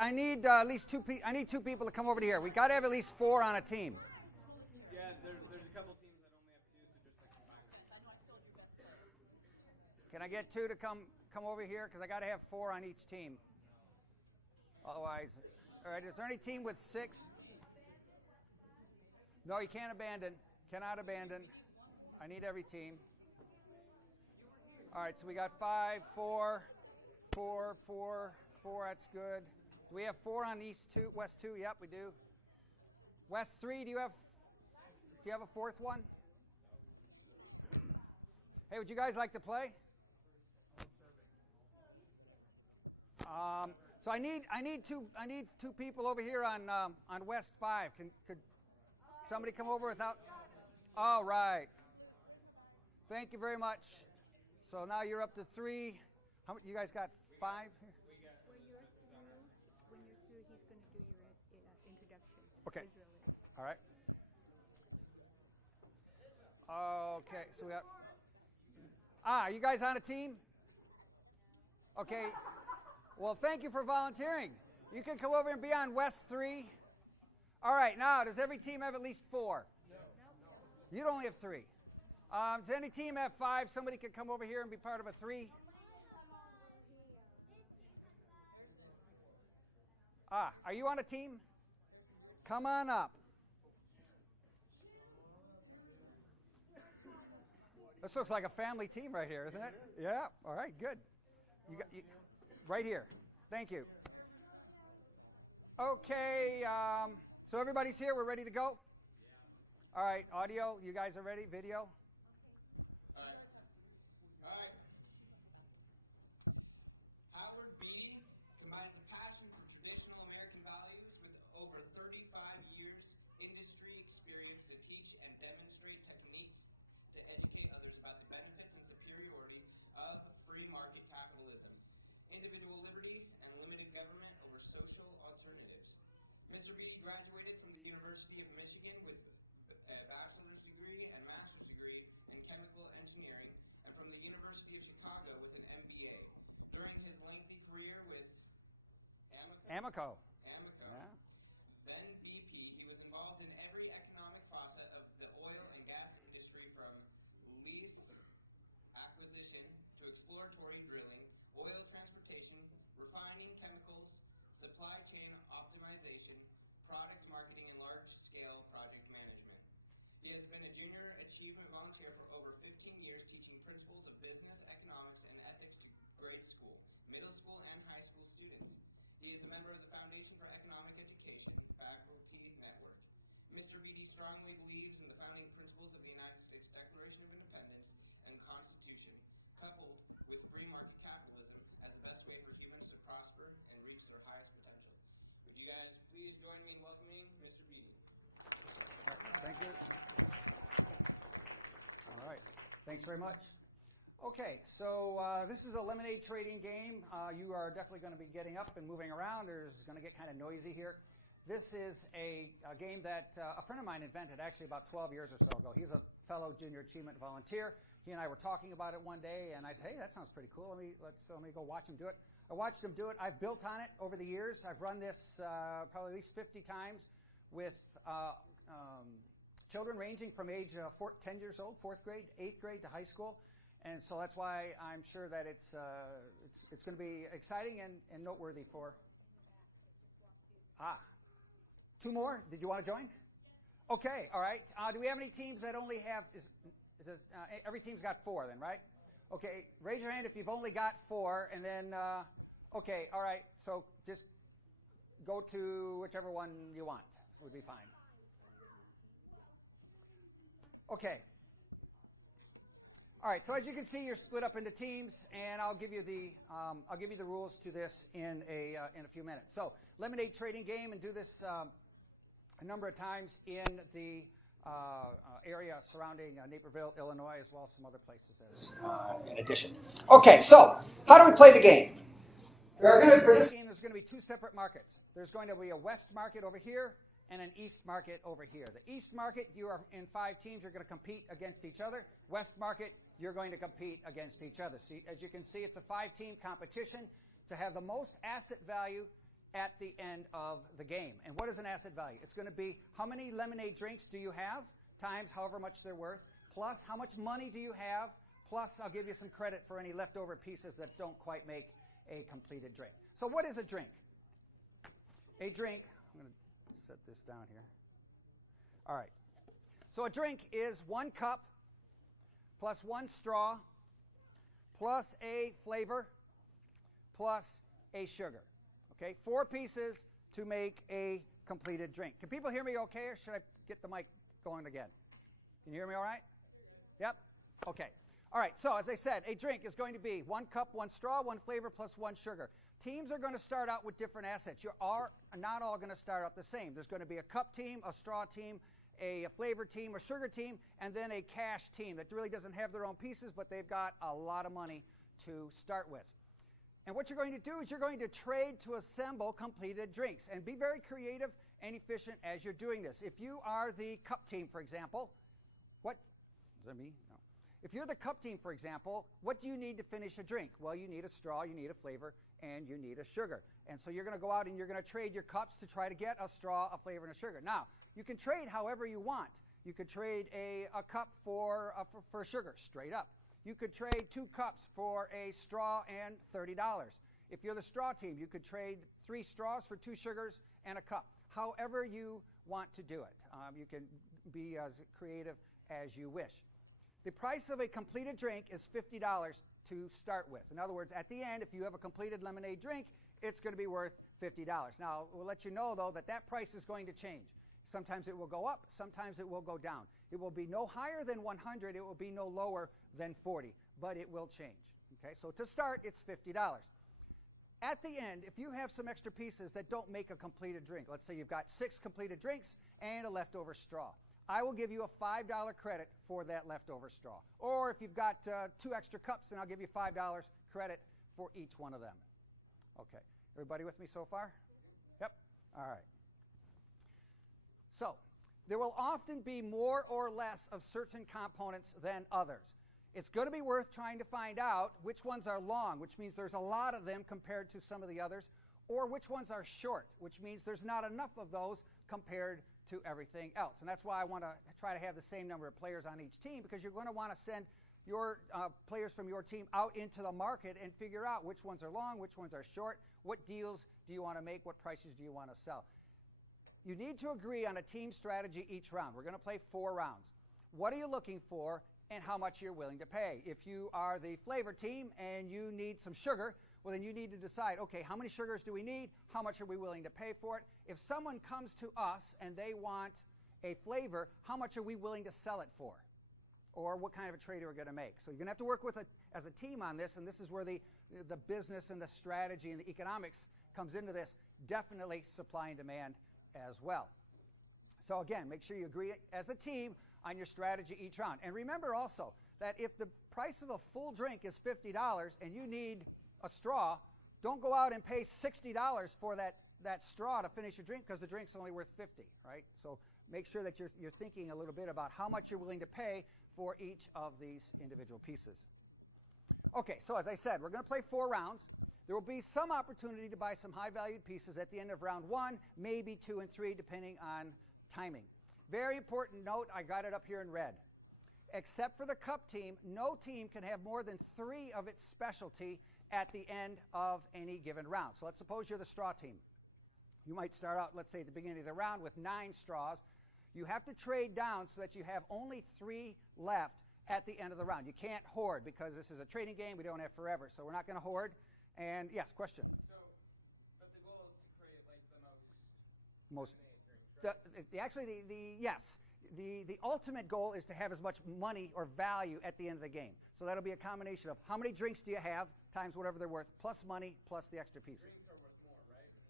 I need at least I need two people to come over to here. We got to have at least 4 on a team. Yeah, there's a couple teams that only have 2, so just like combine. Can I get 2 to come over here? Because I got to have 4 on each team. Otherwise, all right. Is there any team with 6? No, you can't abandon. Cannot abandon. I need every team. All right, so we got 5, 4, 4, 4, 4. That's good. Do we have 4 on East 2, West 2? Yep, we do. West 3, do you have a 4th one? Hey, would you guys like to play? So I need two people over here on West 5. Could somebody come over without? All right. Thank you very much. So now you're up to 3. How many? You guys got 5 here? When you're through, he's going to do your introduction. Okay. Israeli. All right. Okay. So we got. Are you guys on a team? Okay. Well, thank you for volunteering. You can come over and be on West 3. All right. Now, does every team have at least 4? No. You only have 3. Does any team have 5? Somebody could come over here and be part of a 3. Are you on a team? Come on up. This looks like a family team right here, isn't it? Yeah. All right. Good. You right here. Thank you. Okay. So everybody's here. We're ready to go. All right. Audio. You guys are ready. Video. Beatty combines a passion for traditional American values with over 35 years industry experience to teach and demonstrate techniques to educate others about the benefits and superiority of free market capitalism, individual liberty, and limited government over social alternatives. Mr. Beatty graduated from the University of Michigan with a bachelor's degree and master's degree in chemical engineering, and from the University of Chicago with an MBA. During his lengthy career with Amoco. Yeah. Then BP, he was involved in every economic facet of the oil and gas industry, from lease acquisition to exploratory drilling, oil transportation, refining chemicals, supply chain optimization, product marketing, and large-scale project management. He has been a junior achievement volunteer for over 15 years, teaching principles of business, economics, and ethics to grade school, middle school, and high school students. He is a member of the Foundation for Economic Education Faculty Network. Mr. Beatty strongly believes in the founding principles of the United States Declaration of Independence and the Constitution, coupled with free market capitalism as the best way for humans to prosper and reach their highest potential. Would you guys please join me in welcoming Mr. Beatty? All right, thank you. All right. Thanks very much. Okay, so this is a lemonade trading game. You are definitely going to be getting up and moving around. There's going to get kind of noisy here. This is a game that a friend of mine invented actually about 12 years or so ago. He's a fellow junior achievement volunteer. He and I were talking about it one day, and I said, hey, that sounds pretty cool. Let me go watch him do it. I watched him do it. I've built on it over the years. I've run this probably at least 50 times with children ranging from age 10 years old, 4th grade, 8th grade to high school. And so that's why I'm sure that it's going to be exciting and noteworthy for. 2 more? Did you want to join? Okay, all right. Do we have any teams that only have? Every team's got 4 then, right? Okay, raise your hand if you've only got 4, and then okay, all right. So just go to whichever one you want. Would be fine. Okay. All right, so as you can see, you're split up into teams, and I'll give you the rules to this in a few minutes. So, lemonade trading game, and do this a number of times in the area surrounding Naperville, Illinois, as well as some other places in addition. Okay, so how do we play the game? For this game, there's going to be 2 separate markets. There's going to be a west market over here and an east market over here. The east market, you are in 5 teams. You're going to compete against each other. West market, you're going to compete against each other. See, as you can see, it's a 5-team competition. To have the most asset value at the end of the game. And what is an asset value? It's going to be how many lemonade drinks do you have times however much they're worth, plus how much money do you have, plus I'll give you some credit for any leftover pieces that don't quite make a completed drink. So what is a drink? A drink, I'm going to set this down here. All right. So a drink is 1 cup plus 1 straw plus a flavor plus a sugar. Okay, 4 pieces to make a completed drink. Can people hear me okay, or should I get the mic going again? Can you hear me all right? Yep? Okay. All right, so as I said, a drink is going to be 1 cup, 1 straw, 1 flavor, plus 1 sugar. Teams are going to start out with different assets. You are not all going to start out the same. There's going to be a cup team, a straw team, a flavor team, a sugar team, and then a cash team that really doesn't have their own pieces, but they've got a lot of money to start with. And what you're going to do is you're going to trade to assemble completed drinks, and be very creative and efficient as you're doing this. If you are the cup team, for example, what? Is that me? No. If you're the cup team, for example, what do you need to finish a drink? Well, you need a straw, you need a flavor, and you need a sugar. And so you're going to go out and you're going to trade your cups to try to get a straw, a flavor, and a sugar. Now, you can trade however you want. You could trade a cup for sugar, straight up. You could trade 2 cups for a straw and $30. If you're the straw team, you could trade 3 straws for 2 sugars and a cup. However you want to do it. You can be as creative as you wish. The price of a completed drink is $50 to start with. In other words, at the end, if you have a completed lemonade drink, it's going to be worth $50. Now, we'll let you know, though, that that price is going to change. Sometimes it will go up, sometimes it will go down. It will be no higher than 100, it will be no lower than 40, but it will change. Okay, so to start, it's $50. At the end, if you have some extra pieces that don't make a completed drink, let's say you've got 6 completed drinks and a leftover straw, I will give you a $5 credit for that leftover straw. Or if you've got 2 extra cups, then I'll give you $5 credit for each one of them. Okay, everybody with me so far? Yep, all right. So, there will often be more or less of certain components than others. It's going to be worth trying to find out which ones are long, which means there's a lot of them compared to some of the others, or which ones are short, which means there's not enough of those compared to everything else. And that's why I want to try to have the same number of players on each team, because you're going to want to send your players from your team out into the market and figure out which ones are long, which ones are short, what deals do you want to make, what prices do you want to sell. You need to agree on a team strategy each round. We're going to play 4 rounds. What are you looking for and how much you're willing to pay? If you are the flavor team and you need some sugar, well, then you need to decide, okay, how many sugars do we need? How much are we willing to pay for it? If someone comes to us and they want a flavor, how much are we willing to sell it for? Or what kind of a trade are we going to make? So you're going to have to work with as a team on this, and this is where the business and the strategy and the economics comes into this. Definitely supply and demand as well. So again, make sure you agree as a team on your strategy each round. And remember also that if the price of a full drink is $50 and you need a straw, don't go out and pay $60 for that straw to finish your drink, because the drink's only worth $50, right? So make sure that you're thinking a little bit about how much you're willing to pay for each of these individual pieces. Okay, so as I said, we're going to play 4 rounds. There will be some opportunity to buy some high-valued pieces at the end of round 1, maybe 2 and 3, depending on timing. Very important note, I got it up here in red. Except for the cup team, no team can have more than 3 of its specialty at the end of any given round. So let's suppose you're the straw team. You might start out, let's say, at the beginning of the round with 9 straws. You have to trade down so that you have only 3 left at the end of the round. You can't hoard, because this is a trading game. We don't have forever, so we're not going to hoard. And yes, question. So, but the goal is to create like the most Actually, yes. The ultimate goal is to have as much money or value at the end of the game. So that'll be a combination of how many drinks do you have times whatever they're worth, plus money, plus the extra pieces. drinks are worth more, right? In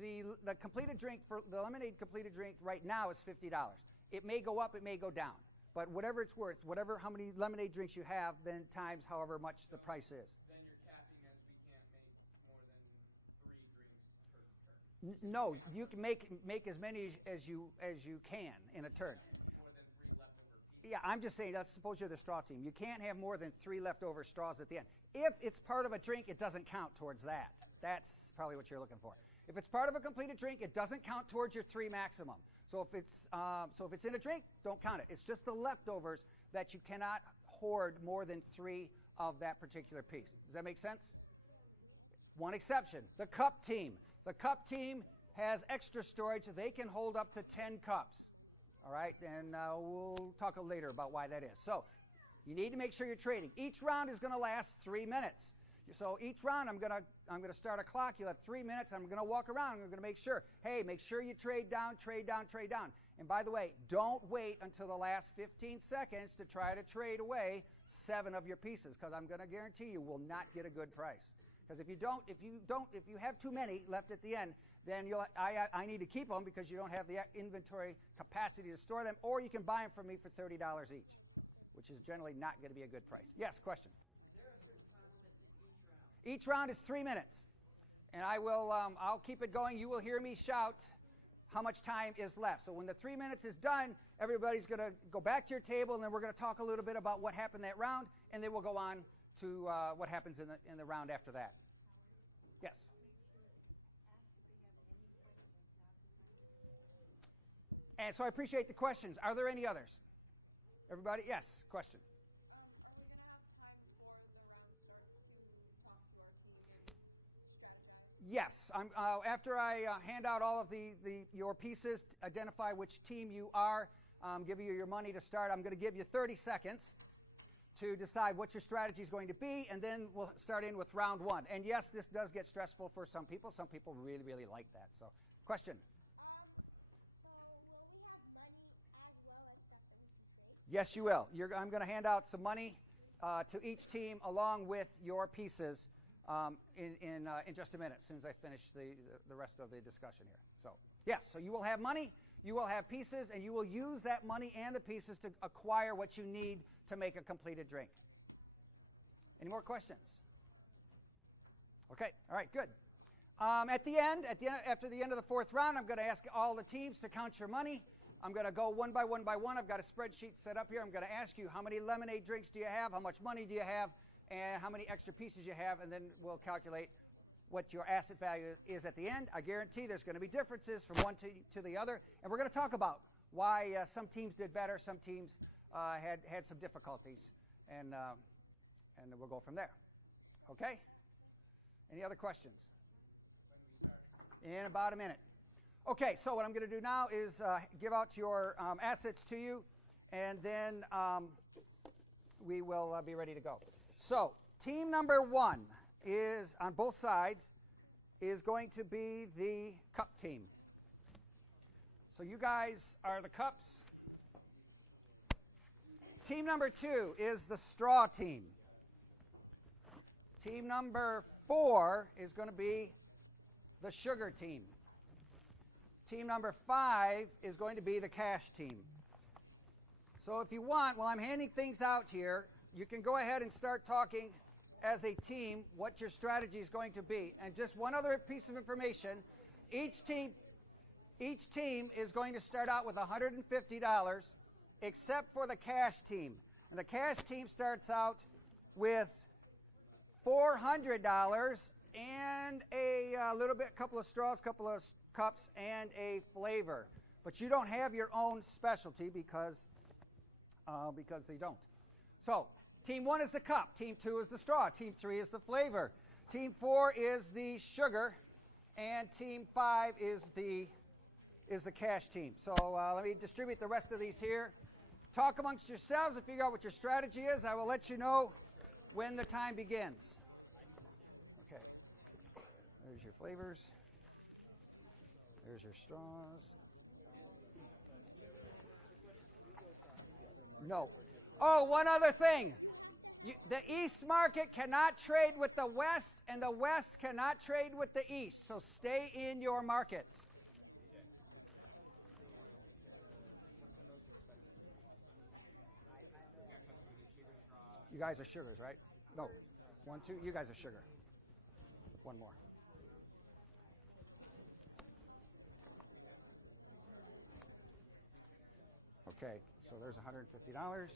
the end. The completed drink for the lemonade completed drink right now is $50. It may go up, it may go down, but whatever it's worth, how many lemonade drinks you have, then times however much the price is. Then you're capping as we can't make more than 3 drinks per turn. No, you can make as many as you can in a turn. More than 3 leftover Yeah, I'm just saying, let's suppose you're the straw team. You can't have more than 3 leftover straws at the end. If it's part of a drink, it doesn't count towards that. That's probably what you're looking for. If it's part of a completed drink, it doesn't count towards your 3 maximum. So if it's in a drink, don't count it. It's just the leftovers that you cannot hoard more than 3 of that particular piece. Does that make sense? One exception, the cup team. The cup team has extra storage. They can hold up to 10 cups. All right, and we'll talk later about why that is. So you need to make sure you're trading. Each round is going to last 3 minutes. So each round, I'm gonna start a clock. You'll have 3 minutes. I'm going to walk around. I'm going to make sure. Hey, make sure you trade down, trade down, trade down. And by the way, don't wait until the last 15 seconds to try to trade away 7 of your pieces, because I'm going to guarantee you will not get a good price. Because if you have too many left at the end, then I need to keep them because you don't have the inventory capacity to store them, or you can buy them from me for $30 each, which is generally not going to be a good price. Yes, question? Each round is 3 minutes, and I'll keep it going. You will hear me shout how much time is left. So when the 3 minutes is done, everybody's going to go back to your table, and then we're going to talk a little bit about what happened that round, and then we'll go on to what happens in the round after that. Yes. And so I appreciate the questions. Are there any others? Everybody? Yes, question. Yes. After I hand out all of your pieces, identify which team you are, give you your money to start, I'm going to give you 30 seconds to decide what your strategy is going to be, and then we'll start in with round 1. And yes, this does get stressful for some people. Some people really, really like that. So, question? Yes, you will. I'm going to hand out some money to each team along with your pieces in just a minute, as soon as I finish the rest of the discussion here. So, yes, so you will have money, you will have pieces, and you will use that money and the pieces to acquire what you need to make a completed drink. Any more questions? Okay, all right, good. After the end of the 4th round, I'm going to ask all the teams to count your money. I'm going to go one by one by one. I've got a spreadsheet set up here. I'm going to ask you, how many lemonade drinks do you have? How much money do you have? And how many extra pieces you have? And then we'll calculate what your asset value is at the end. I guarantee there's going to be differences from one to the other. And we're going to talk about why some teams did better, some teams had some difficulties. And we'll go from there. Okay? Any other questions? In about a minute. Okay, so what I'm going to do now is give out your assets to you, and then we will be ready to go. So, team number 1 is, on both sides, is going to be the cup team. So you guys are the cups. Team number 2 is the straw team. Team number 4 is going to be the sugar team. Team number 5 is going to be the cash team. So if you want, while I'm handing things out here, you can go ahead and start talking as a team what your strategy is going to be. And just one other piece of information, each team is going to start out with $150, except for the cash team. And the cash team starts out with $400 and a little bit, couple of straws, couple of cups, and a flavor. But you don't have your own specialty because they don't. So, team 1 is the cup, team 2 is the straw, team 3 is the flavor, team 4 is the sugar, and team 5 is the cash team. So let me distribute the rest of these here. Talk amongst yourselves and figure out what your strategy is. I will let you know when the time begins. Okay. There's your flavors. There's your straws. No. Oh, one other thing. The East market cannot trade with the West, and the West cannot trade with the East. So stay in your markets. You guys are sugars, right? No. 1, 2. You guys are sugar. One more. Okay, so there's $150. $150.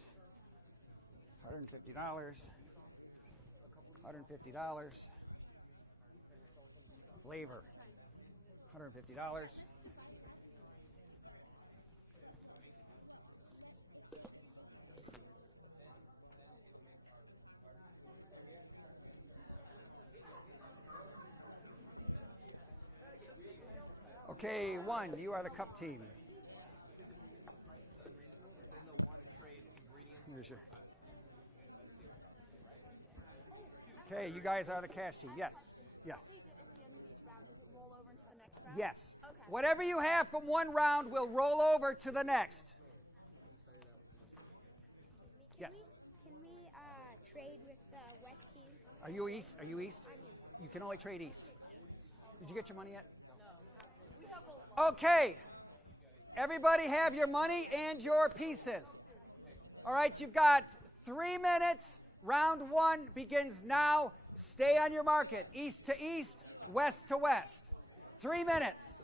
$150. Flavor. $150. Okay, one, you are the cup team. Here's your. Okay, you guys are the cash team. Yes, yes, What we do at the end of each round, does it roll over into the next round? yes. Okay. Whatever you have from one round will roll over to the next. Yes. Can we trade with the West team? Are you east? Are you east? I'm East. You can only trade east. Did you get your money yet? We have a Okay. Everybody have your money and your pieces. All right, you've got 3 minutes. Round one begins now. Stay on your market. East to east, west to west. 3 minutes.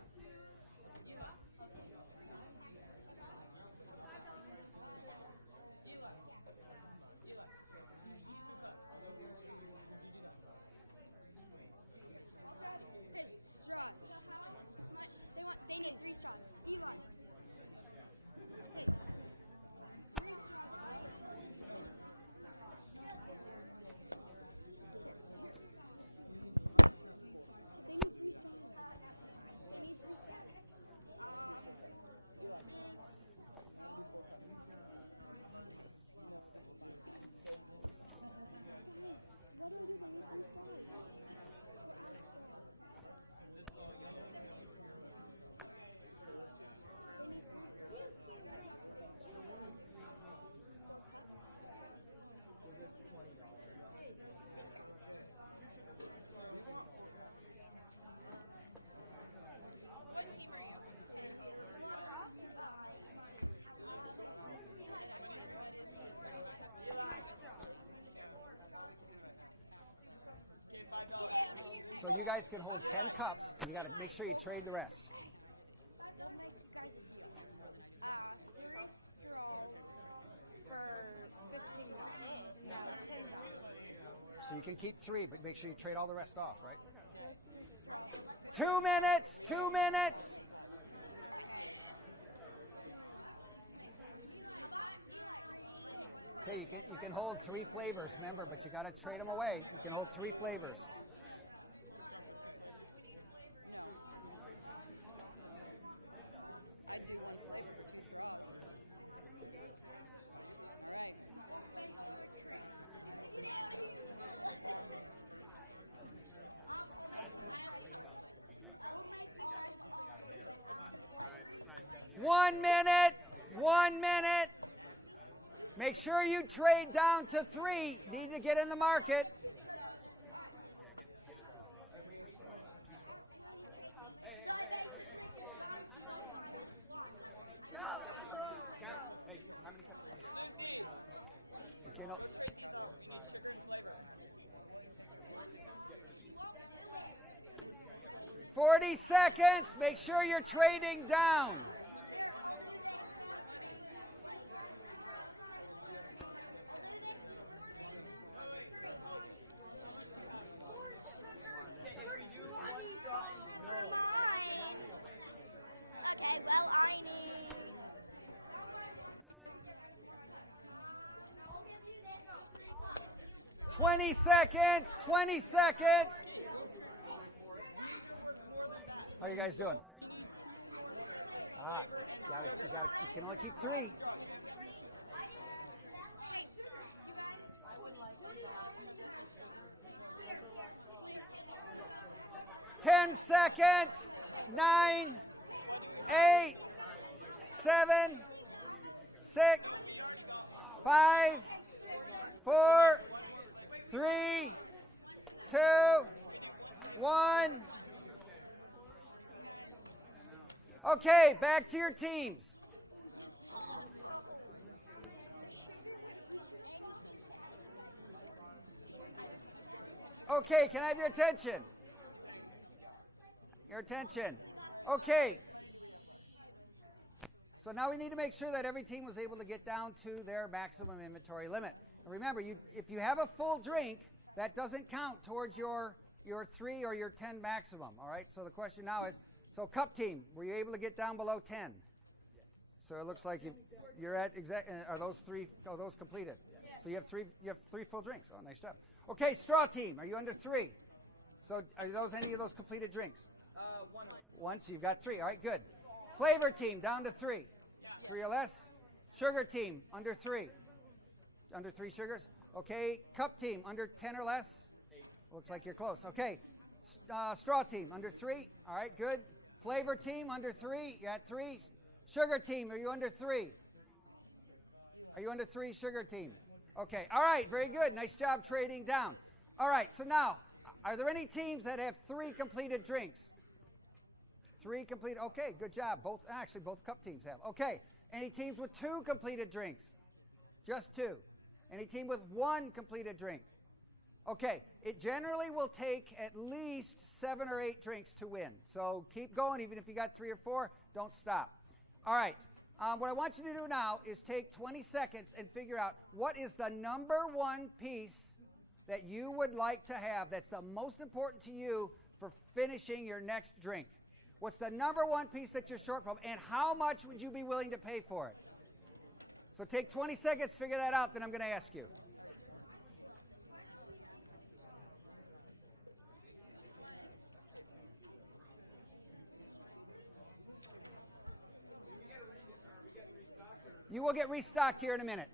So you guys can hold 10 cups, and you got to make sure you trade the rest. for $15. No, $10. So you can keep 3, but make sure you trade all the rest off, right? 2 minutes, 2 minutes. Okay, you can hold 3 flavors, remember, but you got to trade them away. You can hold 3 flavors. One minute. 1 minute. Make sure you trade down to 3. Need to get in the market. Hey, how many cups? You can, 40 seconds. Make sure you're trading down. No. 20 seconds. 20 seconds. How are you guys doing? You can only keep 3. Ten seconds. 9, 8, 7, 6, 5, 4, 3, 2, 1. Okay, back to your teams. Okay, can I have your attention? Your attention. Okay. So now we need to make sure that every team was able to get down to their maximum inventory limit. And remember, if you have a full drink, that doesn't count towards your 3 or your 10 maximum, all right? So the question now is, so cup team, were you able to get down below 10? So it looks like you're at are those completed? So you have three full drinks. Oh, nice job. Okay, straw team, are you under 3? So are those any of those completed drinks? One, so you've got 3. All right, good. Flavor team, down to 3. 3 or less. Sugar team, under 3. Under 3 sugars. Okay, cup team, under 10 or less. 8. Looks like you're close. Okay, straw team, under 3. All right, good. Flavor team, under 3. You're at 3. Sugar team, are you under 3? Are you under 3, sugar team? Okay, all right, very good. Nice job trading down. All right, so now, are there any teams that have 3 completed drinks? 3 completed, okay, good job. Both cup teams have. Okay, any teams with 2 completed drinks? Just 2. Any team with 1 completed drink? Okay, it generally will take at least 7 or 8 drinks to win. So keep going, even if you got 3 or 4, don't stop. All right, what I want you to do now is take 20 seconds and figure out what is the number 1 piece that you would like to have that's the most important to you for finishing your next drink. What's the number 1 piece that you're short from, and how much would you be willing to pay for it? So take 20 seconds, figure that out, then I'm going to ask you. You will get restocked here in a minute.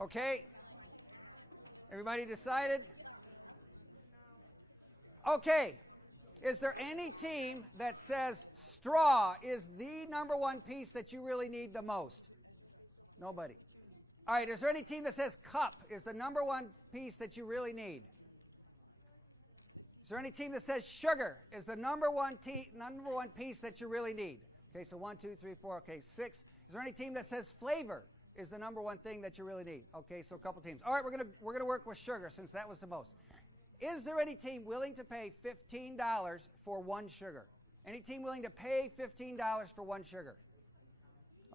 Okay. Everybody decided? Okay. Is there any team that says straw is the number 1 piece that you really need the most? Nobody. All right, is there any team that says cup is the number 1 piece that you really need? Is there any team that says sugar is the number one piece that you really need? Okay, so 1, 2, 3, 4, okay, 6. Is there any team that says flavor is the number 1 thing that you really need? Okay, so a couple teams. All right, we're gonna work with sugar since that was the most. Is there any team willing to pay $15 for 1 sugar? Any team willing to pay $15 for 1 sugar?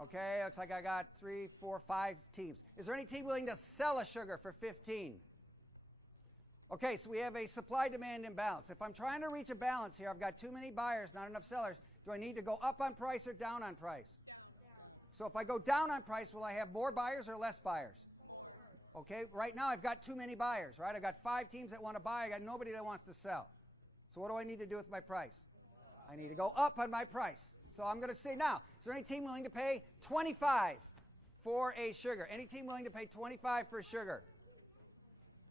Okay, looks like I got 3, 4, 5 teams. Is there any team willing to sell a sugar for 15? Okay, so we have a supply-demand imbalance. If I'm trying to reach a balance here, I've got too many buyers, not enough sellers. Do I need to go up on price or down on price? So if I go down on price, will I have more buyers or less buyers? Okay, right now I've got too many buyers, right? I've got 5 teams that want to buy. I got nobody that wants to sell. So what do I need to do with my price? I need to go up on my price. So I'm going to say now, is there any team willing to pay $25 for a sugar? Any team willing to pay $25 for sugar?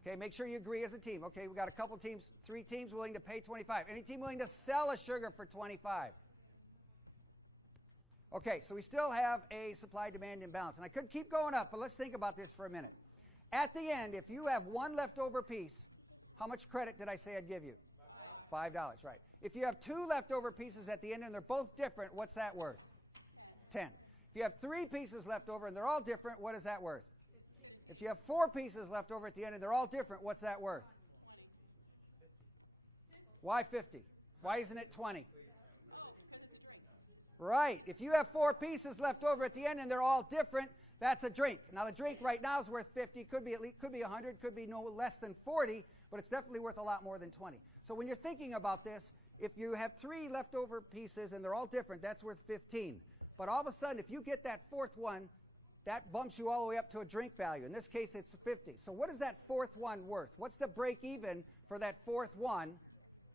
Okay, make sure you agree as a team. Okay, we've got a couple teams, 3 teams willing to pay $25. Any team willing to sell a sugar for $25? Okay, so we still have a supply-demand imbalance. And I could keep going up, but let's think about this for a minute. At the end, if you have 1 leftover piece, how much credit did I say I'd give you? $5, right. If you have 2 leftover pieces at the end and they're both different, what's that worth? 10. If you have 3 pieces left over and they're all different, what is that worth? 15. If you have 4 pieces left over at the end and they're all different, what's that worth? 50. Why 50? Why isn't it 20? Right. If you have 4 pieces left over at the end and they're all different, that's a drink. Now the drink right now is worth 50, could be 100, could be no less than 40, but it's definitely worth a lot more than 20. So when you're thinking about this, if you have 3 leftover pieces and they're all different, that's worth 15. But all of a sudden, if you get that 4th one, that bumps you all the way up to a drink value. In this case, it's 50. So what is that 4th one worth? What's the break even for that 4th one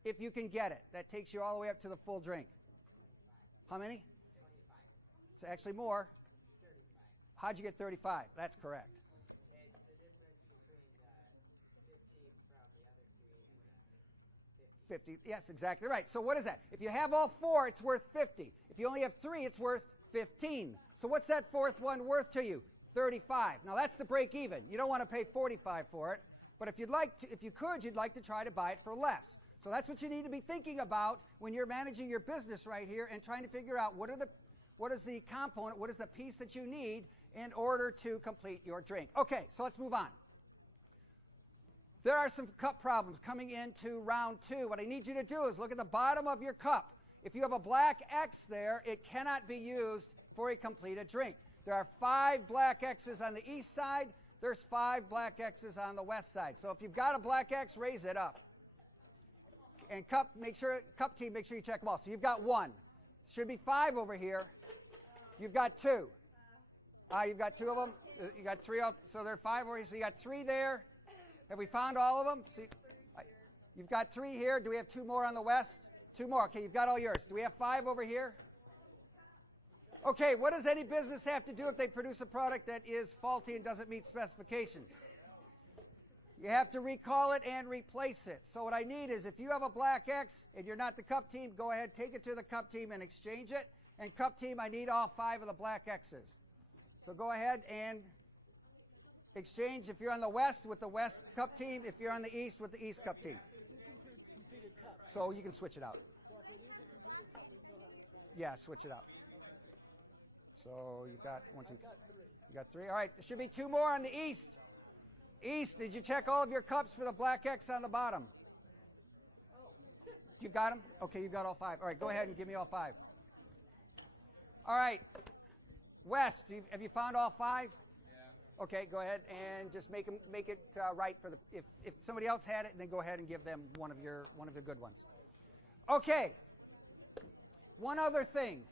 if you can get it? That takes you all the way up to the full drink. How many? 25. It's actually more. 35. How'd you get 35? That's correct. It's the difference between the 15 from the other 3 and 50. Yes, exactly right. So what is that? If you have all 4, it's worth 50. If you only have 3, it's worth 15. So what's that 4th one worth to you? 35. Now that's the break even. You don't want to pay 45 for it, but if you'd like to, if you could, you'd like to try to buy it for less. So that's what you need to be thinking about when you're managing your business right here and trying to figure out what are what is the component, what is the piece that you need in order to complete your drink. Okay, so let's move on. There are some cup problems coming into round 2. What I need you to do is look at the bottom of your cup. If you have a black X there, it cannot be used for a completed drink. There are 5 black X's on the east side. There's 5 black X's on the west side. So if you've got a black X, raise it up. And cup team, make sure you check them all. So you've got 1. Should be 5 over here. You've got 2. You've got 2 of them. You got 3 up. So there are 5 over here. So you got 3 there. Have we found all of them? See, you've got 3 here. Do we have 2 more on the west? 2 more. Okay, you've got all yours. Do we have 5 over here? Okay, what does any business have to do if they produce a product that is faulty and doesn't meet specifications? You have to recall it and replace it. So what I need is, if you have a black X and you're not the cup team, go ahead, take it to the cup team and exchange it. And cup team, I need all 5 of the black X's. So go ahead and exchange if you're on the west with the west cup team, if you're on the east with the east cup team. So you can switch it out. Yeah, switch it out. So you've got 1, 2, 3. You got 3. All right, there should be 2 more on the east. East, did you check all of your cups for the black X on the bottom? You got them? Okay, you got all 5. All right, go ahead and give me all 5. All right, west, have you found all 5? Yeah. Okay, go ahead and just make it right for the. If somebody else had it, then go ahead and give them one of the good ones. Okay. One other thing.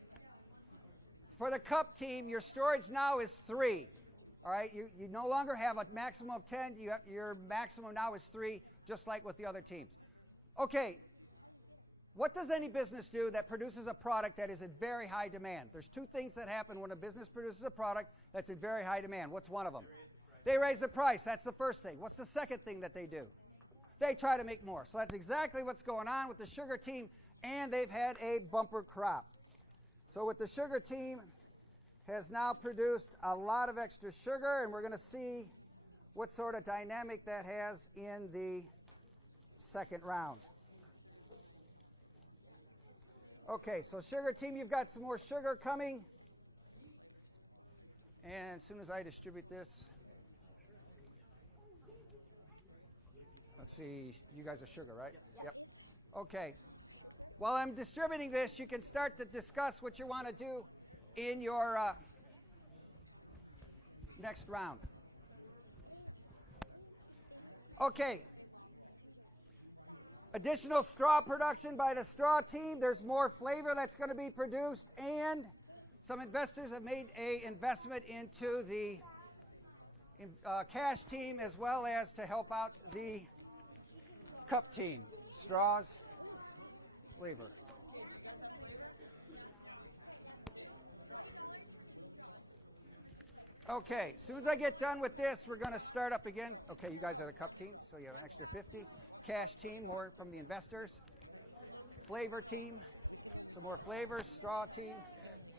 For the cup team, your storage now is 3. All right, you no longer have a maximum of 10. Your maximum now is 3, just like with the other teams. Okay, what does any business do that produces a product that is in very high demand? There's 2 things that happen when a business produces a product that's in very high demand. What's one of them? They raise the price. That's the first thing. What's the second thing that they do? They try to make more. So that's exactly what's going on with the sugar team, and they've had a bumper crop. So with the sugar team has now produced a lot of extra sugar, and we're going to see what sort of dynamic that has in the second round. Okay, so sugar team, you've got some more sugar coming. And as soon as I distribute this, let's see, you guys are sugar, right? Yep. Okay. While I'm distributing this, you can start to discuss what you want to do in your next round. Okay. Additional straw production by the straw team. There's more flavor that's going to be produced, and some investors have made an investment into the cash team as well as to help out the cup team. Straws, flavor. Okay, as soon as I get done with this, we're going to start up again. Okay, you guys are the cup team, so you have an extra 50. Cash team, more from the investors. Flavor team, some more flavors. Straw team,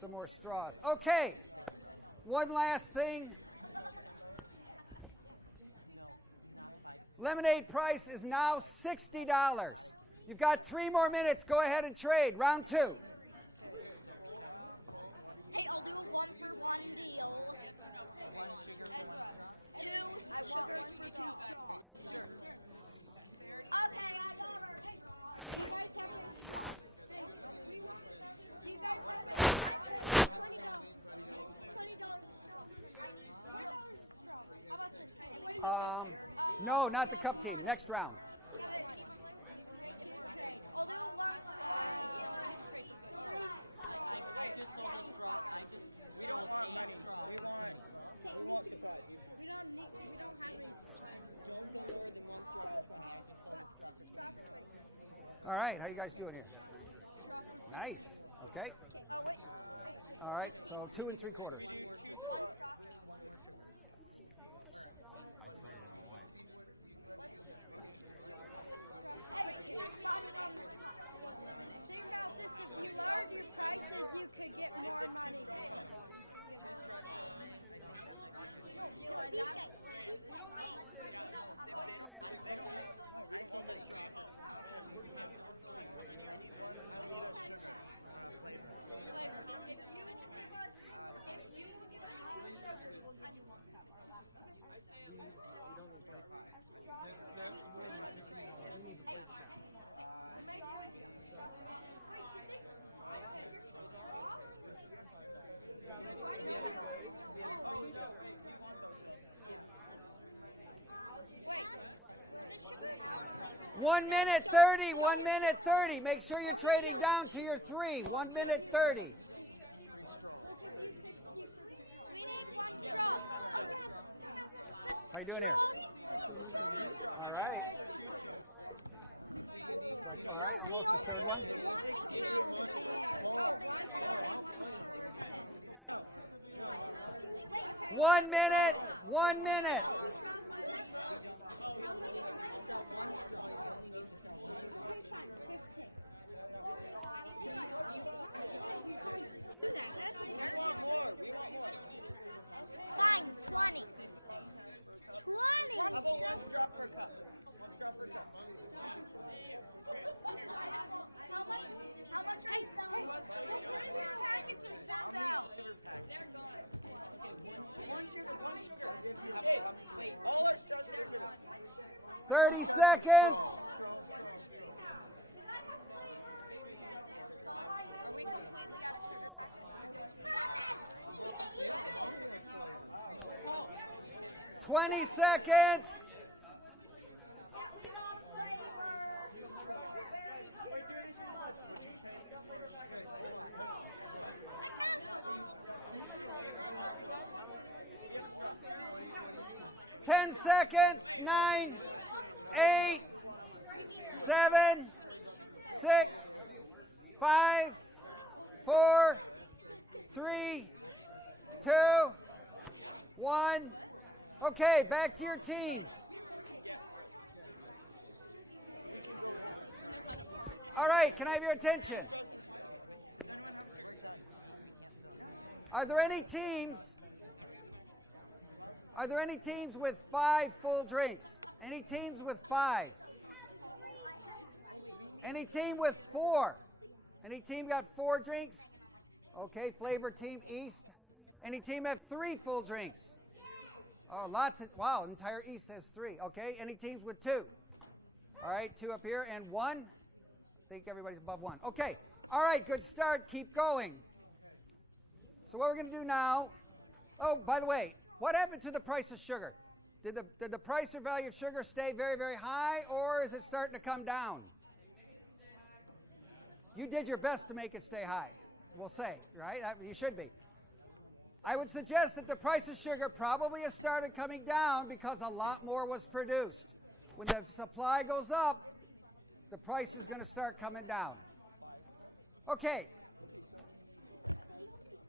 some more straws. Okay, one last thing. Lemonade price is now $60. You've got 3 more minutes. Go ahead and trade. Round 2. No, not the cup team. Next round. All right, how you guys doing here? Nice. Okay. All right, so 2 3/4. 1 minute 30, 1 minute 30. Make sure you're trading down to your 3. 1 minute 30. How you doing here? All right. It's like, all right, almost the third one. One minute, 1 minute. Thirty seconds. $20 seconds. $10 seconds. 9, 8, 7, 6, 5, 4, 3, 2, 1. Okay, back to your teams. All right, can I have your attention? Are there any teams with 5 full drinks? Any teams with 5? Any team with 4? Any team got 4 drinks? Okay, flavor team East. Any team have 3 full drinks? Oh, lots of, wow, entire East has 3. Okay, any teams with 2? All right, 2 up here and 1. I think everybody's above 1. Okay, all right, good start. Keep going. So what we're going to do now, oh, by the way, what happened to the price of sugar? Did the price or value of sugar stay very, very high, or is it starting to come down? You did your best to make it stay high, we'll say, right? You should be. I would suggest that the price of sugar probably has started coming down because a lot more was produced. When the supply goes up, the price is going to start coming down. Okay.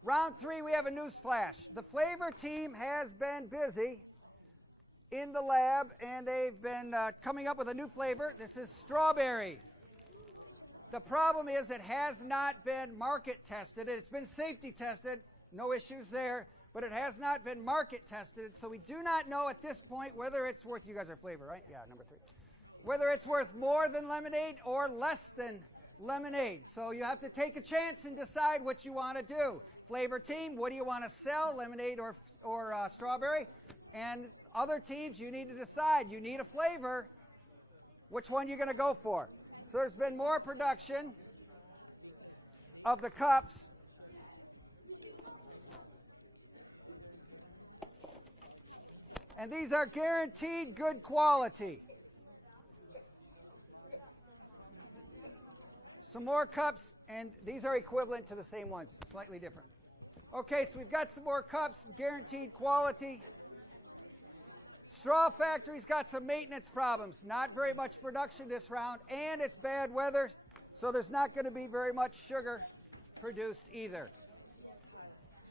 Round 3, we have a news flash. The flavor team has been busy in the lab, and they've been coming up with a new flavor. This is strawberry. The problem is it has not been market tested. It's been safety tested. No issues there, but it has not been market tested, so we do not know at this point whether it's worth, you guys are flavor, right? Yeah, number 3. Whether it's worth more than lemonade or less than lemonade. So you have to take a chance and decide what you want to do. Flavor team, what do you want to sell, lemonade or strawberry? And other teams, you need to decide. You need a flavor, which one you're going to go for. So there's been more production of the cups. And these are guaranteed good quality. Some more cups, and these are equivalent to the same ones, slightly different. Okay, so we've got some more cups, guaranteed quality. Straw Factory's got some maintenance problems. Not very much production this round, and it's bad weather, so there's not going to be very much sugar produced either.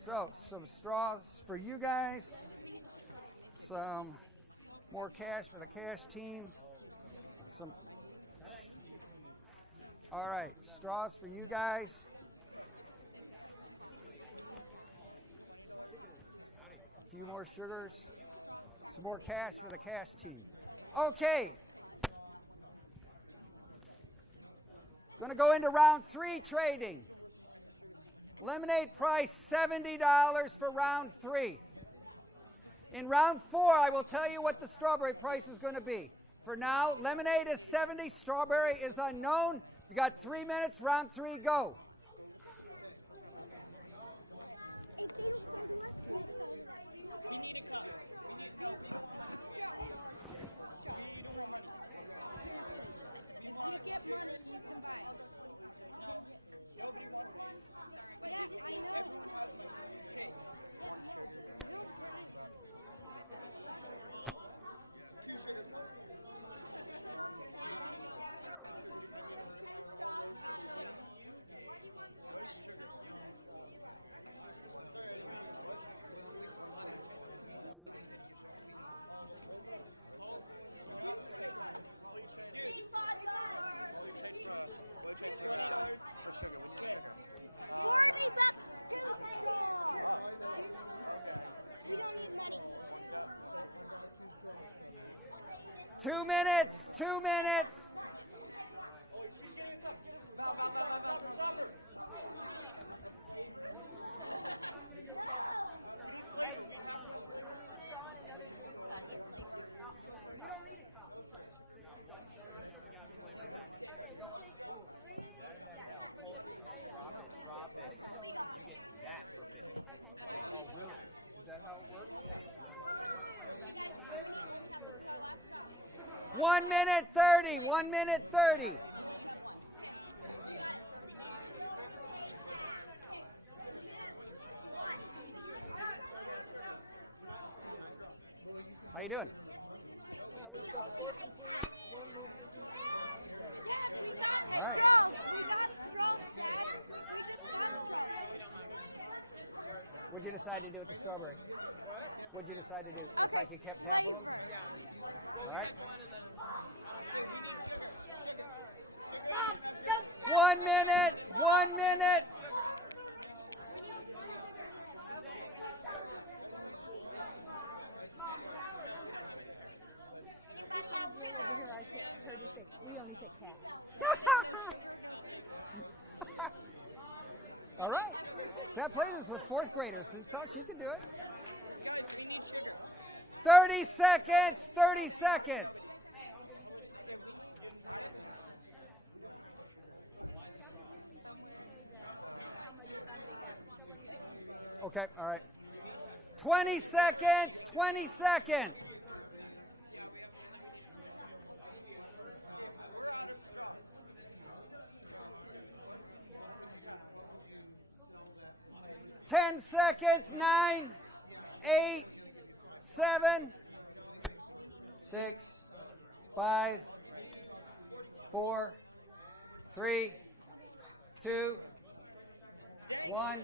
So, some straws for you guys. Some more cash for the cash team. Some. All right, straws for you guys. A few more sugars. Some more cash for the cash team. Okay. Going to go into round 3 trading. Lemonade price $70 for round 3. In round 4, I will tell you what the strawberry price is going to be. For now, lemonade is 70, strawberry is unknown. You got 3 minutes, round 3, go. 2 minutes. 2 minutes. We don't need a cup. Okay, we'll take 3. No. For 50. There you go. Drop No, it. thank Drop you. it. Okay. You get that for 50. Okay, fair enough. Oh, really? Is that how it works? 1 minute 30. 1 minute 30. How you doing? We've got 4 complete, 1 move for complete, and 1 All right. What'd you decide to do with the strawberry? What? What'd you decide to do? Looks like you kept half of them. Yeah. All right. One and then Mom, don't 1 minute. 1 minute. Over here, I heard you say, we only take cash. All right. Seth plays this with 4th graders, and so she can do it. 30 seconds. 30 seconds. Okay. All right. 20 seconds. 20 seconds. Ten seconds. 9, 8, 7, 6, 5, 4, 3, 2, 1.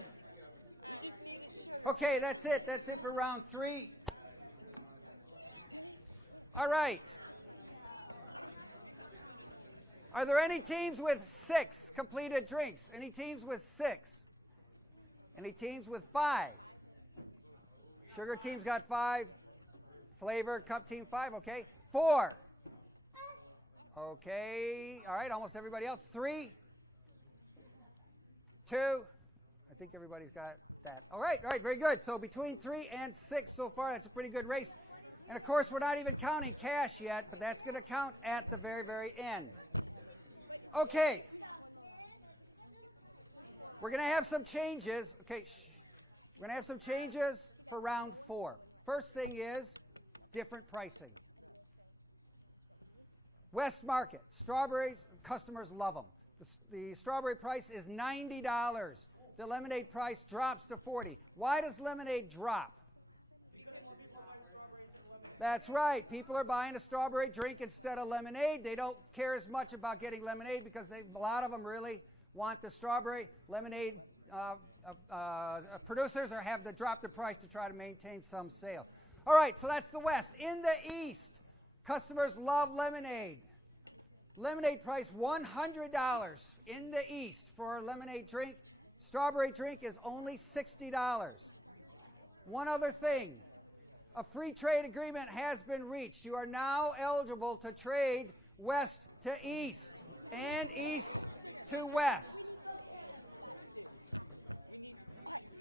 Okay, that's it. That's it for round 3. All right. Are there any teams with 6 completed drinks? Any teams with 6? Any teams with 5? Sugar team's got 5. Flavor cup team 5. Okay. 4. Okay. All right. Almost everybody else. 3. 2. I think everybody's got that. All right. All right. Very good. So between 3 and 6 so far, that's a pretty good race. And of course, we're not even counting cash yet, but that's going to count at the very, very end. Okay. We're going to have some changes. Okay, we're going to have some changes for round 4. First thing is different pricing. West Market, strawberries, customers love them. The strawberry price is $90. The lemonade price drops to $40. Why does lemonade drop? That's right. People are buying a strawberry drink instead of lemonade. They don't care as much about getting lemonade because a lot of them really want the strawberry. Lemonade producers have to drop the price to try to maintain some sales. All right, so that's the West. In the East, customers love lemonade. Lemonade price $100 in the East for a lemonade drink. Strawberry drink is only $60. One other thing. A free trade agreement has been reached. You are now eligible to trade West to East and East to West.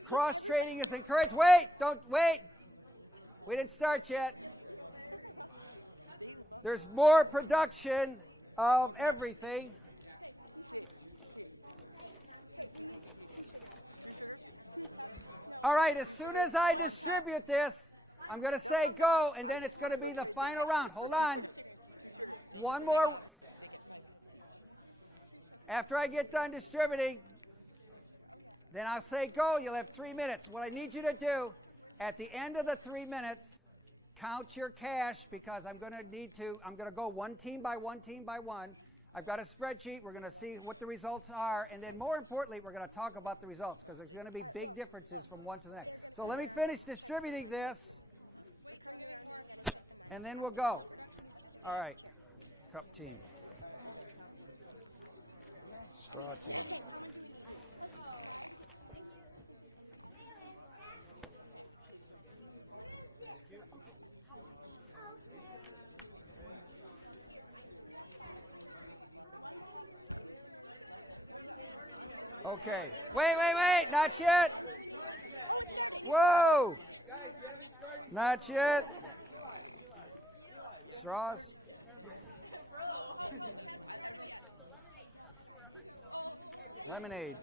Cross trading is encouraged. Wait, don't wait. We didn't start yet. There's more production of everything. All right, as soon as I distribute this, I'm going to say go, and then it's going to be the final round. Hold on. One more. After I get done distributing, then I'll say go. You'll have 3 minutes. What I need you to do, at the end of the 3 minutes, count your cash because I'm going to go one team by one team by one. I've got a spreadsheet. We're going to see what the results are. And then more importantly, we're going to talk about the results because there's going to be big differences from one to the next. So let me finish distributing this, and then we'll go. All right. Cup team. Straw team. Okay. Wait. Not yet. Whoa. Not yet. Straws. Lemonade.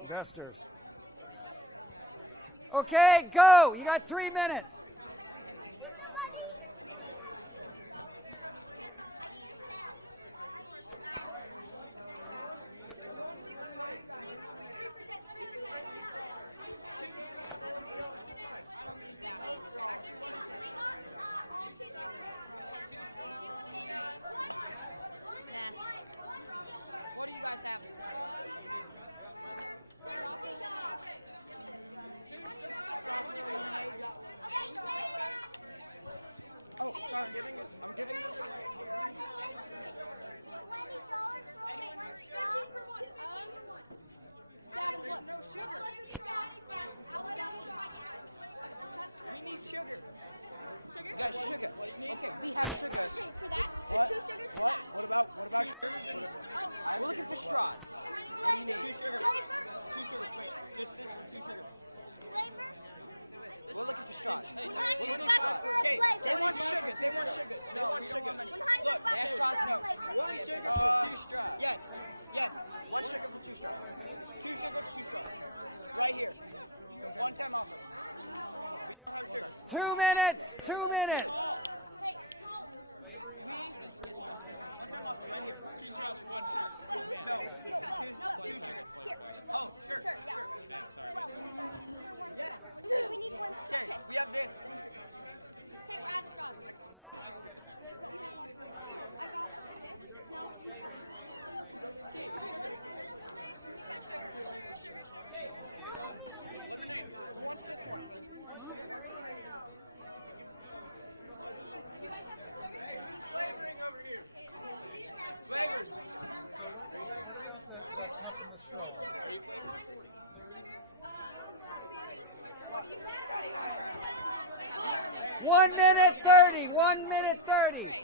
Investors. Okay, go. You got 3 minutes. 2 minutes. 2 minutes. What about the cup and the straw? One minute 30. 1 minute 30.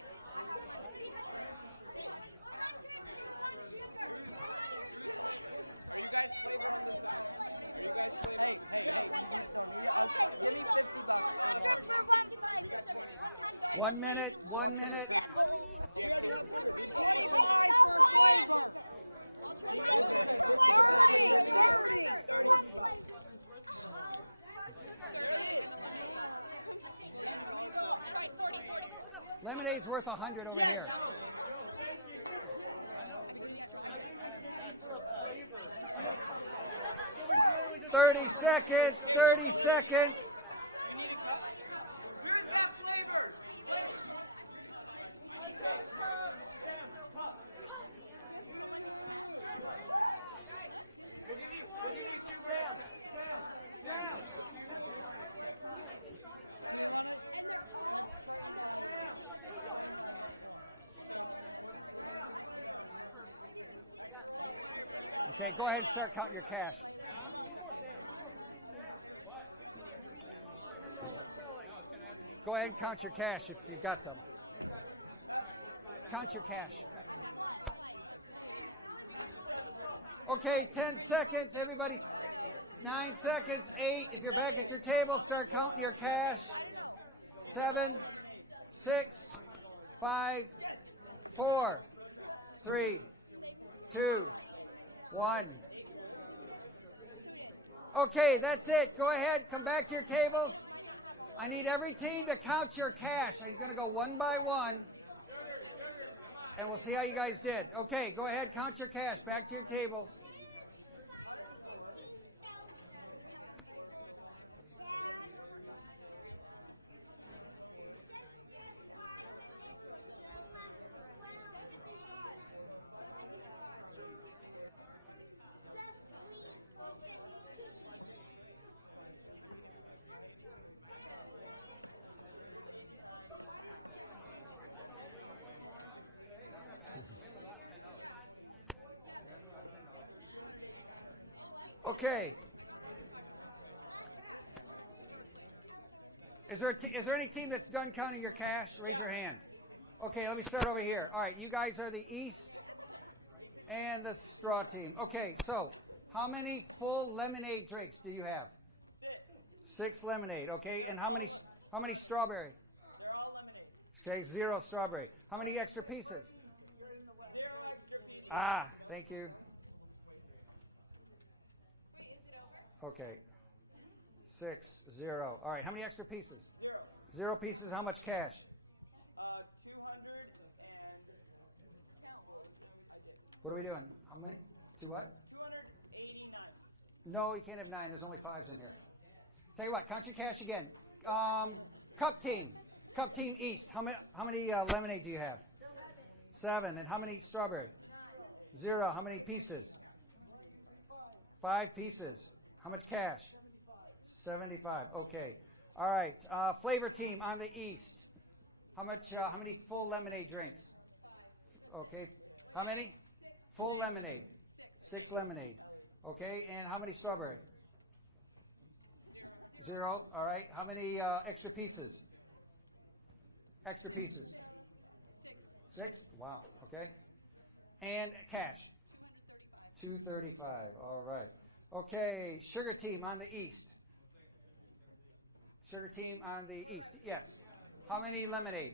One minute. 1 minute. Lemonade's worth 100 over here. 30 seconds. 30 seconds. Okay, go ahead and start counting your cash. Go ahead and count your cash if you've got some. Count your cash. Okay, 10 seconds, everybody. 9 seconds, 8. If you're back at your table, start counting your cash. 7, 6, 5, 4, 3, 2, 1. Okay, that's it. Go ahead, come back to your tables. I need every team to count your cash. I'm going to go one by one, and we'll see how you guys did. Okay, go ahead, count your cash. Back to your tables. Okay. Is there any team that's done counting your cash? Raise your hand. Okay, let me start over here. All right, you guys are the East and the straw team. Okay, so how many full lemonade drinks do you have? 6 lemonade. Okay, and how many strawberry? Okay, 0 strawberry. How many extra pieces? Ah, thank you. Okay. 6, 0. All right, how many extra pieces? 0 pieces. How much cash? What are we doing? How many? 2 what? No, you can't have 9. There's only 5s in here. Tell you what, count your cash again. Cup team East. How many lemonade do you have? 7. And how many strawberry? 0. How many pieces? 5 pieces. How much cash? 75. Okay. All right. Flavor team on the East. How many full lemonade drinks? Okay. How many? Full lemonade. 6 lemonade. Okay. And how many strawberry? 0. All right. How many extra pieces? Extra pieces. 6. Wow. Okay. And cash. 235. All right. Okay. Sugar team on the East. Sugar team on the East. Yes. How many lemonade?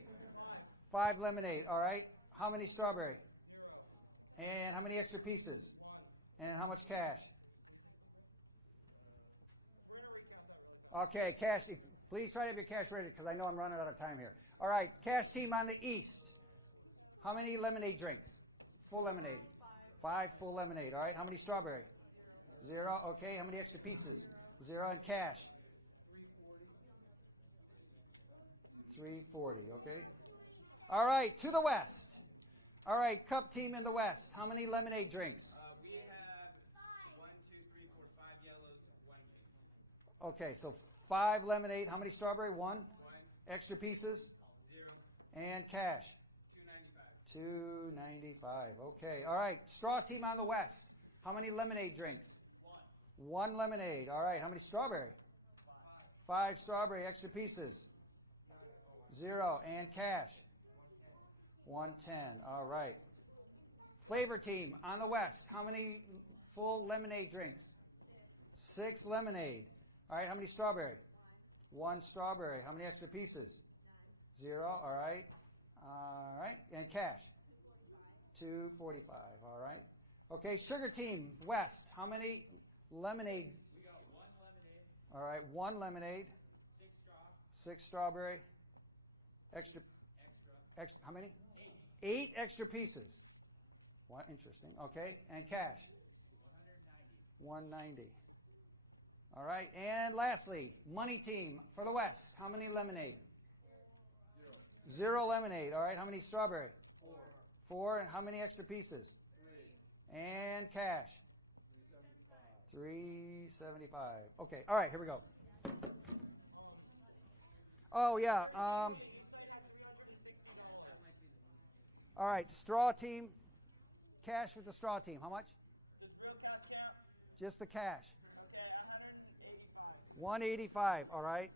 5 lemonade. All right. How many strawberry? And how many extra pieces? And how much cash? Okay, cash. Please try to have your cash ready because I know I'm running out of time here. All right, cash team on the East. How many lemonade drinks? Full lemonade. 5 full lemonade. All right, how many strawberry? 0. Okay, how many extra pieces? 0 and cash. 340. Okay. All right, to the West. All right, cup team in the West. How many lemonade drinks? We have 1, 2, 3, 4, 5 yellows, 1 green. Okay, so 5 lemonade. How many strawberry? 1. 1. Extra pieces? 0. And cash? 295. Okay. All right. Straw team on the West. How many lemonade drinks? 1 lemonade. All right. How many strawberry? 5 strawberry. Extra pieces? 0. And cash? 110. All right. Flavor team on the West. How many full lemonade drinks? 6 lemonade. All right. How many strawberry? 1 strawberry. How many extra pieces? 0. All right. All right. And cash? 245. All right. Okay. Sugar team West. How many lemonade? We got 1 lemonade. All right. 1 lemonade. 6 straw. 6 strawberry. Extra. How many? 8 extra pieces. What? Interesting. Okay. And cash? 190. All right. And lastly, money team for the West. How many lemonade? 0 lemonade. All right. How many strawberry? 4. And how many extra pieces? 3. And cash? 375. Okay. All right. Here we go. Oh, yeah. All right. Straw team. Cash with the straw team. How much? Just the cash. 185. All right.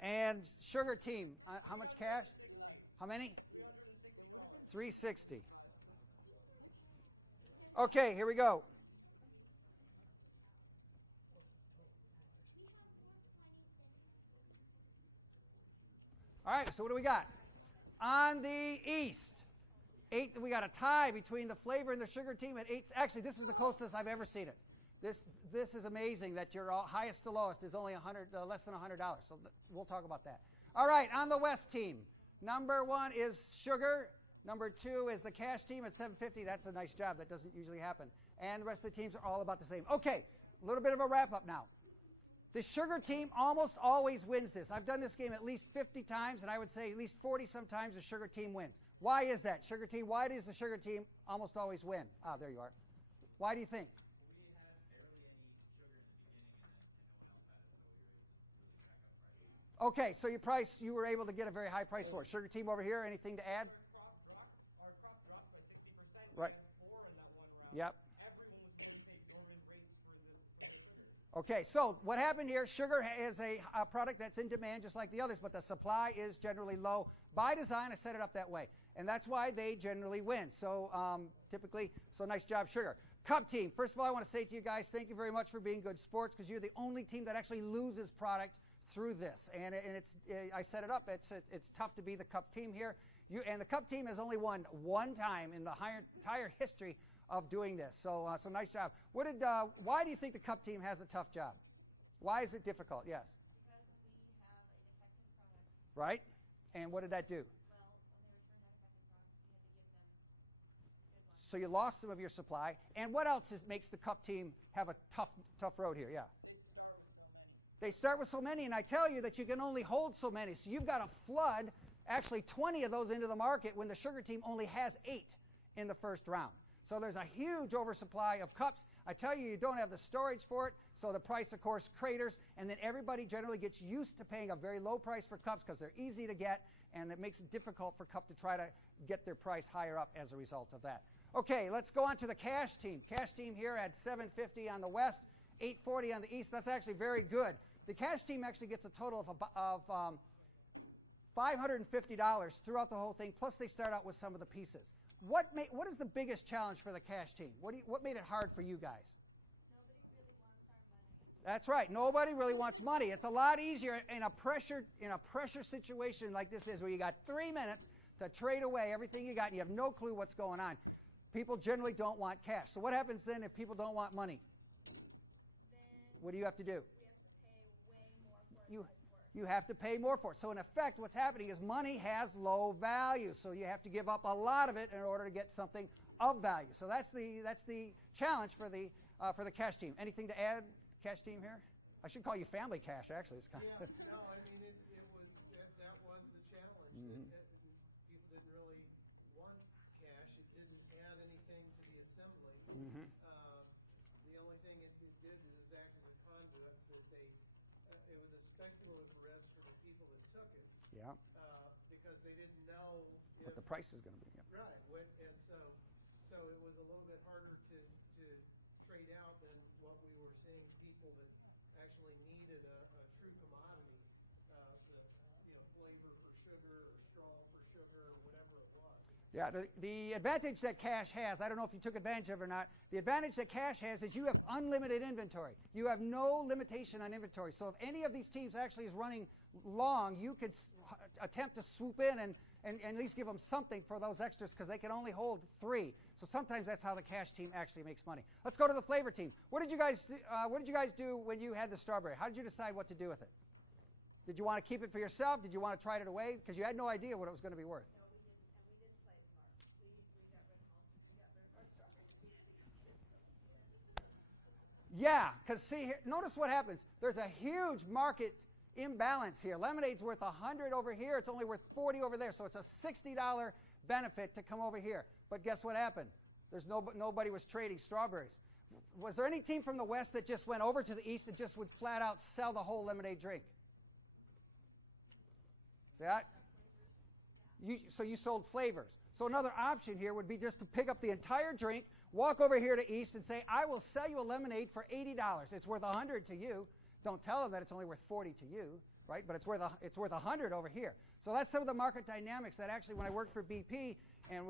And sugar team, how much cash? How many? 360. Okay, here we go. All right, so what do we got? On the East, 8. We got a tie between the flavor and the sugar team at 8. Actually, this is the closest I've ever seen it. This is amazing that your highest to lowest is only less than $100. So we'll talk about that. All right, on the West team, number 1 is sugar. Number 2 is the cash team at 750. That's a nice job. That doesn't usually happen. And the rest of the teams are all about the same. Okay, a little bit of a wrap up now. The sugar team almost always wins this. I've done this game at least 50 times, and I would say at least 40 sometimes the sugar team wins. Why is that? Sugar team, why does the sugar team almost always win? Ah, there you are. Why do you think? Okay, so your price, you were able to get a very high price for it. Sugar team over here, anything to add? Right. Yep. Okay, so what happened here, sugar is a product that's in demand just like the others, but the supply is generally low. By design, I set it up that way. And that's why they generally win. So typically, so nice job, Sugar. Cup team, first of all, I want to say to you guys, thank you very much for being good sports, because you're the only team that actually loses product through this. And I set it up. It's tough to be the Cup team here. And the Cup team has only won one time in the entire history of doing this. So nice job. Why do you think the Cup team has a tough job? Why is it difficult? Yes. Because we have a defective product. Right? And what did that do? Well, when they returned that defective product, we had to give them good ones. So you lost some of your supply. And what else makes the Cup team have a tough road here? Yeah. They start with so many, and I tell you that you can only hold so many. So you've got to flood actually 20 of those into the market when the Sugar team only has 8 in the first round. So there's a huge oversupply of cups. I tell you, you don't have the storage for it, so the price, of course, craters, and then everybody generally gets used to paying a very low price for cups because they're easy to get, and it makes it difficult for Cup to try to get their price higher up as a result of that. Okay, let's go on to the Cash team. Cash team here had $750 on the west, $840 on the east. That's actually very good. The Cash team actually gets a total of $550 throughout the whole thing, plus they start out with some of the pieces. What is the biggest challenge for the Cash team? What made it hard for you guys? Nobody really wants our money. That's right. Nobody really wants money. It's a lot easier in a pressure situation like this is, where you got 3 minutes to trade away everything you got and you have no clue what's going on. People generally don't want cash. So what happens then if people don't want money? Then What do you have to do? we have to pay way more for it. You have to pay more for it. So in effect, what's happening is money has low value. So you have to give up a lot of it in order to get something of value. So that's the challenge for the Cash team. Anything to add, Cash team here? I should call you Family Cash, actually. It's kind Yeah, of no, I mean, that was the challenge. Mhm. People didn't really want cash. It didn't add anything to the assembly. Mhm. The only thing it did was act as a conduit that it was a speculative risk for the people that took it, Yeah. because they didn't know What the price is going to be. Yeah. right, and so it was a little bit harder to trade out than what we were seeing people that actually needed a true commodity, flavor for sugar or straw for sugar or whatever it was. Yeah, the advantage that Cash has, I don't know if you took advantage of it or not, the advantage that Cash has is you have unlimited inventory. You have no limitation on inventory. So if any of these teams actually is running long, you could attempt to swoop in and at least give them something for those extras, because they can only hold 3. So sometimes that's how the Cash team actually makes money. Let's go to the Flavor team. What did you guys do when you had the strawberry? How did you decide what to do with it? Did you want to keep it for yourself? Did you want to try it away? Because you had no idea what it was going to be worth. No, we didn't, and we didn't play it smart. We got rid of our strawberries. Yeah, because see here, notice what happens. There's a huge market imbalance here. Lemonade's worth $100 over here. It's only worth $40 over there. So it's a $60 benefit to come over here. But guess what happened? Nobody was trading strawberries. Was there any team from the West that just went over to the East and just would flat out sell the whole lemonade drink? See that? So you sold flavors. So another option here would be just to pick up the entire drink, walk over here to East and say, I will sell you a lemonade for $80. It's worth $100 to you. Don't tell them that it's only worth $40 to you, right? But it's worth $100 over here. So that's some of the market dynamics that actually, when I worked for BP and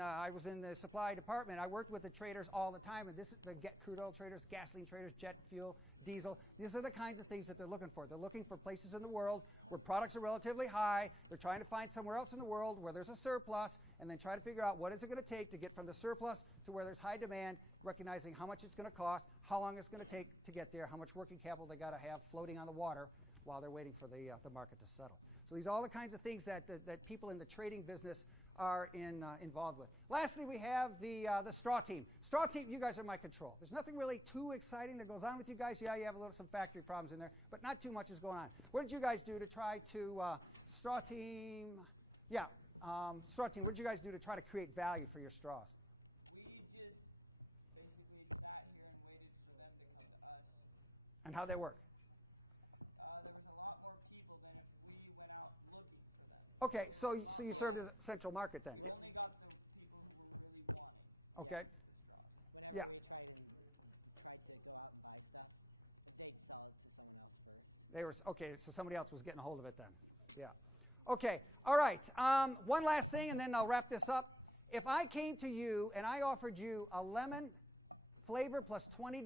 I was in the supply department, I worked with the traders all the time. And this is the crude oil traders, gasoline traders, jet fuel, diesel. These are the kinds of things that they're looking for. They're looking for places in the world where products are relatively high. They're trying to find somewhere else in the world where there's a surplus, and then try to figure out what is it going to take to get from the surplus to where there's high demand, recognizing how much it's going to cost, how long it's going to take to get there, how much working capital they got to have floating on the water while they're waiting for the market to settle. So these are all the kinds of things that people in the trading business are involved with. Lastly, we have the straw team. Straw team, you guys are my control. There's nothing really too exciting that goes on with you guys. Yeah, you have some factory problems in there, but not too much is going on. What did you guys do to try to, straw team, straw team, what did you guys do to try to create value for your straws? And how'd that work? Okay, so you served as a central market then. Yeah. Okay. Yeah. Okay, so somebody else was getting a hold of it then. Yeah. Okay, all right. One last thing, and then I'll wrap this up. If I came to you and I offered you a lemon flavor plus $20,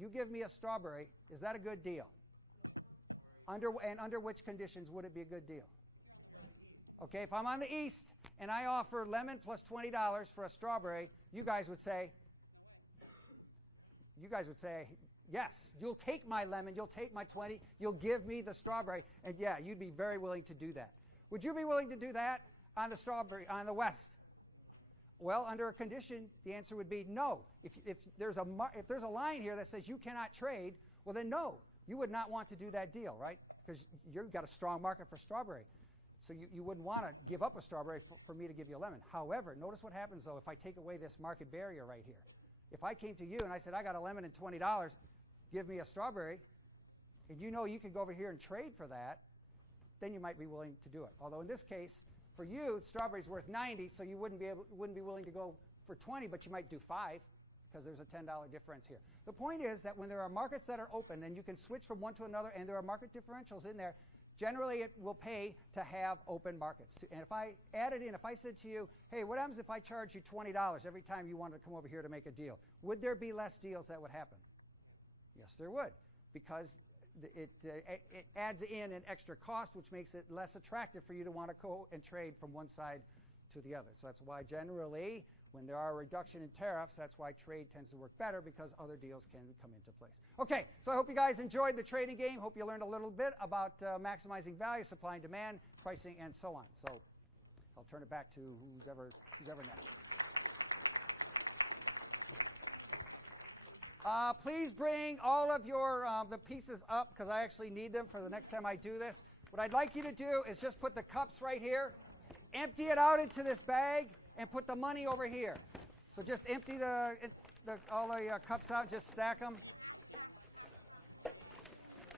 you give me a strawberry, is that a good deal? Under which conditions would it be a good deal? Okay, if I'm on the east and I offer lemon plus $20 for a strawberry, you guys would say, yes, you'll take my lemon, you'll take my 20, you'll give me the strawberry, and yeah, you'd be very willing to do that. Would you be willing to do that on the strawberry, on the west? Well, under a condition, the answer would be no. If there's a line here that says you cannot trade, well then no, you would not want to do that deal, right? Because you've got a strong market for strawberry. So you wouldn't want to give up a strawberry for me to give you a lemon. However, notice what happens though if I take away this market barrier right here. If I came to you and I said, I got a lemon and $20, give me a strawberry, and you know you could go over here and trade for that, then you might be willing to do it. Although in this case, for you, strawberry's worth 90, so you wouldn't be willing to go for 20, but you might do 5 because there's a $10 difference here. The point is that when there are markets that are open, and you can switch from one to another, and there are market differentials in there, generally it will pay to have open markets. And if I added in, if I said to you, hey, what happens if I charge you $20 every time you wanted to come over here to make a deal? Would there be less deals that would happen? Yes, there would, because it adds in an extra cost, which makes it less attractive for you to want to go and trade from one side to the other. So that's why generally, when there are a reduction in tariffs, that's why trade tends to work better, because other deals can come into place. Okay, so I hope you guys enjoyed the trading game. Hope you learned a little bit about maximizing value, supply and demand, pricing, and so on. So I'll turn it back to who's ever next. Please bring all of your the pieces up, because I actually need them for the next time I do this. What I'd like you to do is just put the cups right here, empty it out into this bag, and put the money over here. So just empty all the cups out, just stack them.